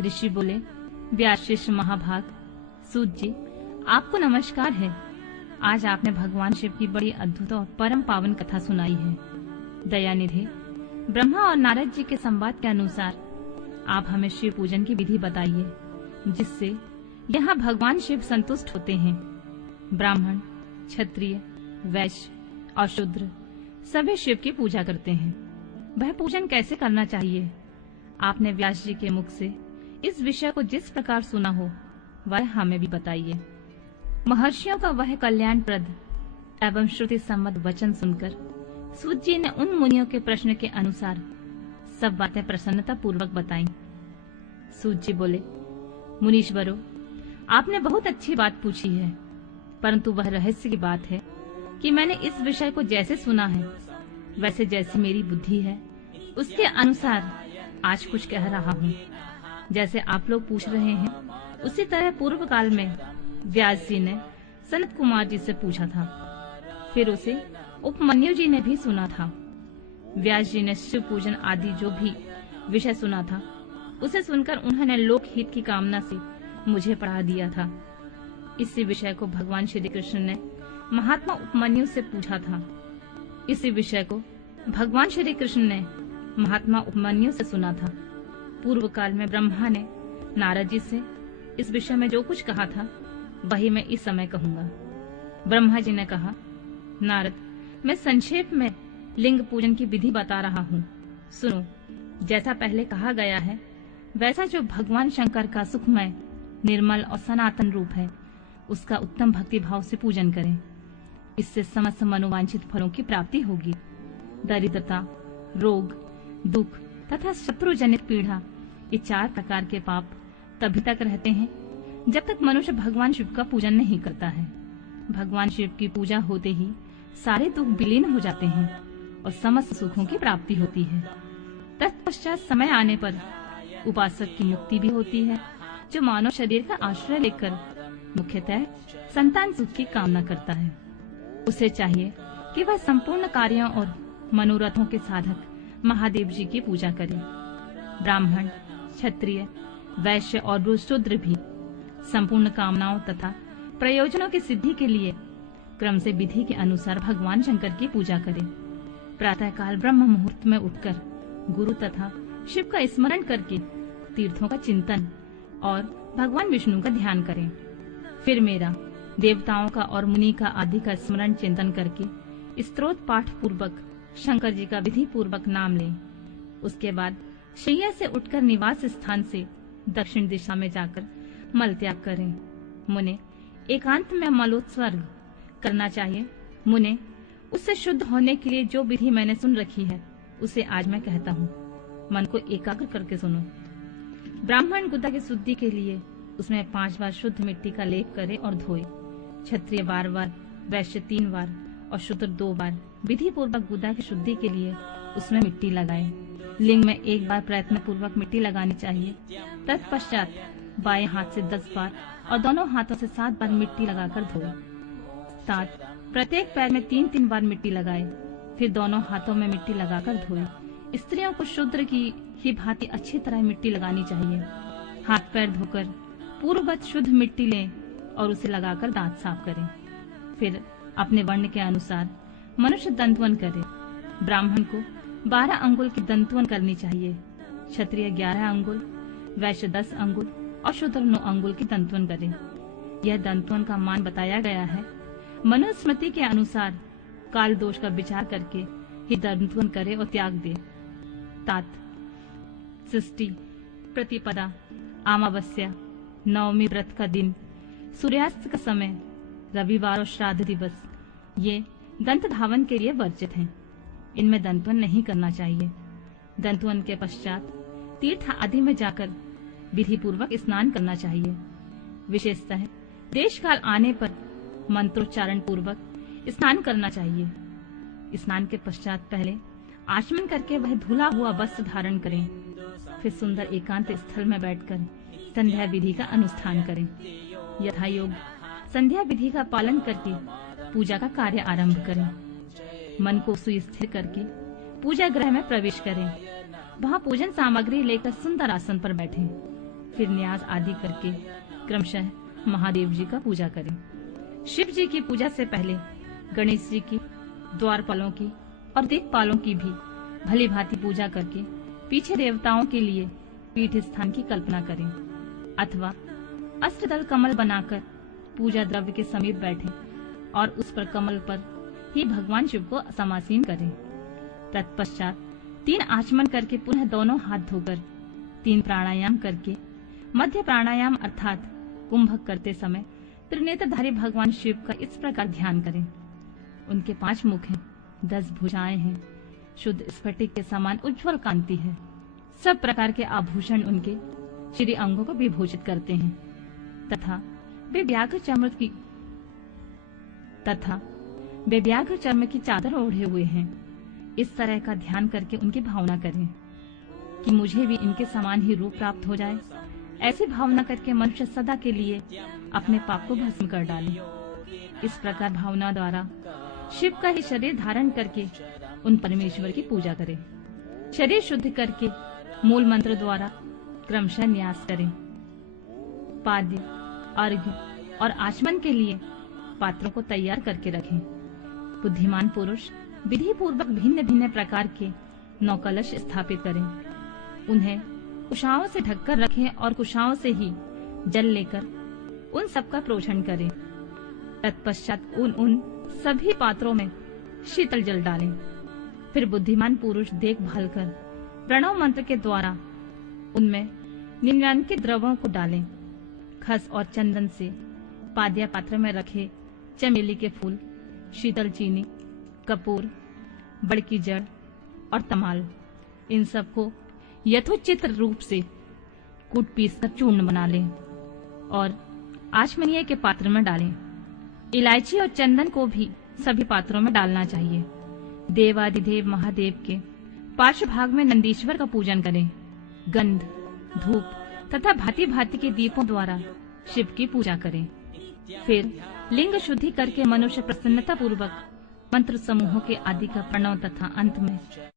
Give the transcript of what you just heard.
ऋषि बोले, व्यासशिष्य महाभाग, सूत जी, आपको नमस्कार है। आज आपने भगवान शिव की बड़ी अद्भुत और परम पावन कथा सुनाई है। दयानिधि, ब्रह्मा और नारद जी के संवाद के अनुसार आप हमें शिव पूजन की विधि बताइए, जिससे यहाँ भगवान शिव संतुष्ट होते हैं। ब्राह्मण, क्षत्रिय, वैश्य और शूद्र सभी शिव की पूजा करते हैं। वह पूजन कैसे करना चाहिए? आपने व्यास जी के मुख से इस विषय को जिस प्रकार सुना हो, वह हमें भी बताइए। महर्षियों का वह कल्याणप्रद एवं श्रुति सम्मत वचन सुनकर सूत जी ने उन मुनियों के प्रश्न के अनुसार सब बातें प्रसन्नता पूर्वक बताईं। सूत जी बोले, मुनीश्वरों, आपने बहुत अच्छी बात पूछी है, परंतु वह रहस्य की बात है कि मैंने इस विषय को जैसे सुना है, वैसे जैसी मेरी बुद्धि है उसके अनुसार आज कुछ कह रहा हूँ। जैसे आप लोग पूछ रहे हैं, उसी तरह पूर्व काल में व्यास जी ने सनत कुमार जी से पूछा था। फिर उसे उपमन्यु जी ने भी सुना था। व्यास जी ने शिव पूजन आदि जो भी विषय सुना था, उसे सुनकर उन्होंने लोक हित की कामना से मुझे पढ़ा दिया था। इसी विषय को भगवान श्री कृष्ण ने महात्मा उपमन्यु से पूछा था। इसी विषय को भगवान श्री कृष्ण ने महात्मा उपमन्यु से सुना था। पूर्व काल में ब्रह्मा ने नारद जी से इस विषय में जो कुछ कहा था, वही मैं इस समय कहूंगा। ब्रह्मा जी ने कहा, नारद, मैं संक्षेप में लिंग पूजन की विधि बता रहा हूँ, सुनो। जैसा पहले कहा गया है, वैसा जो भगवान शंकर का सुखमय, निर्मल और सनातन रूप है, उसका उत्तम भक्ति भाव से पूजन करें। इससे समस्त मनोवांछित फलों की प्राप्ति होगी। दरिद्रता, रोग, दुख तथा शत्रु जनित पीड़ा, ये 4 प्रकार के पाप तभी तक रहते हैं जब तक मनुष्य भगवान शिव का पूजन नहीं करता है। भगवान शिव की पूजा होते ही सारे दुख विलीन हो जाते हैं और समस्त सुखों की प्राप्ति होती है। तत्पश्चात समय आने पर उपासक की मुक्ति भी होती है, जो मानव शरीर का आश्रय लेकर मुख्यतः संतान सुख की कामना करता है। उसे चाहिए कि वह संपूर्ण कार्यों और मनोरथों के साधक महादेव जी की पूजा करे। ब्राह्मण, क्षत्रिय, वैश्य और शूद्र भी संपूर्ण कामनाओं तथा प्रयोजनों की सिद्धि के लिए क्रम से विधि के अनुसार भगवान शंकर की पूजा करें। प्रातः काल ब्रह्म मुहूर्त में उठकर गुरु तथा शिव का स्मरण करके तीर्थों का चिंतन और भगवान विष्णु का ध्यान करें। फिर मेरा, देवताओं का और मुनि का आदि का स्मरण चिंतन करके स्तोत्र पाठ पूर्वक शंकर जी का विधि पूर्वक नाम लें। उसके बाद शैया से उठकर निवास स्थान से दक्षिण दिशा में जाकर मल त्याग करें। मुने, एकांत में मलोत्सर्ग करना चाहिए। मुने, उससे शुद्ध होने के लिए जो विधि मैंने सुन रखी है, उसे आज मैं कहता हूँ। मन को एकाग्र करके सुनो। ब्राह्मण गुदा की शुद्धि के लिए उसमें 5 बार शुद्ध मिट्टी का लेप करे और धोए। क्षत्रिय 12 बार, वैश्य 3 बार और शूद्र 2 बार विधि पूर्वक गुदा की शुद्धि के लिए उसमें मिट्टी लगाए। लिंग में 1 बार प्रयत्न पूर्वक मिट्टी लगानी चाहिए। तत्पश्चात बाएं हाथ से 10 बार और दोनों हाथों से 7 बार मिट्टी लगाकर धोए। साथ प्रत्येक पैर में 3-3 बार मिट्टी लगाए, फिर दोनों हाथों में मिट्टी लगाकर धोए। स्त्रियों को शूद्र की ही भांति अच्छी तरह मिट्टी लगानी चाहिए। हाथ पैर धोकर पूर्ववत शुद्ध मिट्टी लें और उसे लगाकर दांत साफ करें। फिर अपने वर्ण के अनुसार मनुष्य दंतवन करे। ब्राह्मण को 12 अंगुल की दंतवन करनी चाहिए। क्षत्रिय 11 अंगुल, वैश्य 10 अंगुल और शूद्र 9 अंगुल की दंतवन करे। यह दंतवन का मान बताया गया है। मनुस्मृति के अनुसार काल दोष का विचार करके ही दंतवन करे और त्याग दे। तात, षष्ठी, प्रतिपदा, अमावस्या, नवमी व्रत का दिन, सूर्यास्त का समय, रविवार और श्राद्ध दिवस, ये दंत धावन के लिए वर्जित हैं। इनमें दंतवन नहीं करना चाहिए। दंतवन के पश्चात तीर्थ आदि में जाकर विधि पूर्वक स्नान करना चाहिए। विशेषतः देश काल आने पर मंत्रोच्चारण पूर्वक स्नान करना चाहिए। स्नान के पश्चात पहले आचमन करके वह धुला हुआ वस्त्र धारण करें। फिर सुंदर एकांत स्थल में बैठकर संध्या विधि का अनुष्ठान करें। यथा योग संध्या विधि का पालन करके पूजा का कार्य आरंभ करें। मन को सुस्थिर करके पूजा गृह में प्रवेश करें। वहां पूजन सामग्री लेकर सुंदर आसन पर बैठें। फिर न्यास आदि करके क्रमशः महादेव जी का पूजा करें। शिव जी की पूजा से पहले गणेश जी की, द्वारपालों की और दिक्पालों की भी भली भांति पूजा करके पीछे देवताओं के लिए पीठ स्थान की कल्पना करें अथवा अष्टदल कमल बनाकर पूजा द्रव्य के समीप बैठें और उस पर कमल पर ही भगवान शिव को समासीन करें। तत्पश्चात 3 आचमन करके पुनः दोनों हाथ धोकर 3 प्राणायाम करके मध्य प्राणायाम अर्थात कुंभक करते समय त्रिनेत्रधारी भगवान शिव का इस प्रकार ध्यान करें। उनके 5 मुख हैं, 10 भुजाएं हैं, शुद्ध स्फटिक के समान उज्ज्वल कांति है। सब प्रकार के आभूषण उनके श्री अंगों को विभूषित करते हैं तथा वे व्याघ्र चर्म की चादर ओढ़े हुए हैं। इस तरह का ध्यान करके उनकी भावना करें कि मुझे भी इनके समान ही रूप प्राप्त हो जाए। ऐसी भावना करके मनुष्य सदा के लिए अपने पाप को भस्म कर डाले। इस प्रकार भावना द्वारा शिव का ही शरीर धारण करके उन परमेश्वर की पूजा करें। शरीर शुद्ध करके मूल मंत्र द्वारा क्रमशः न्यास करें। पाद्य, अर्घ्य और आचमन के लिए पात्रों को तैयार करके रखें। बुद्धिमान पुरुष विधि पूर्वक भिन्न भिन्न प्रकार के 9 कलश स्थापित करें। उन्हें कुशाओं से ढककर रखें और कुशाओं से ही जल लेकर उन सबका प्रोक्षण करें। तत्पश्चात उन सभी पात्रों में शीतल जल डालें। फिर बुद्धिमान पुरुष देखभाल कर प्रणव मंत्र के द्वारा उनमें निम्नलिखित द्रवों को डालें। खस और चंदन से पाद्या पात्र में रखे चमेली के फूल, शीतल चीनी, कपूर, बड़की जड़ और तमाल, इन सबको यथोचित रूप से कूट पीस कर चूर्ण बना लें और आचमनीय के पात्र में डालें। इलायची और चंदन को भी सभी पात्रों में डालना चाहिए। देवादिदेव महादेव के पार्श्व भाग में नंदीश्वर का पूजन करें। गंध, धूप तथा भांति भांति के दीपों द्वारा शिव की पूजा करें। फिर लिंग शुद्धि करके मनुष्य प्रसन्नता पूर्वक मंत्र समूहों के आदि का प्रणव तथा अंत में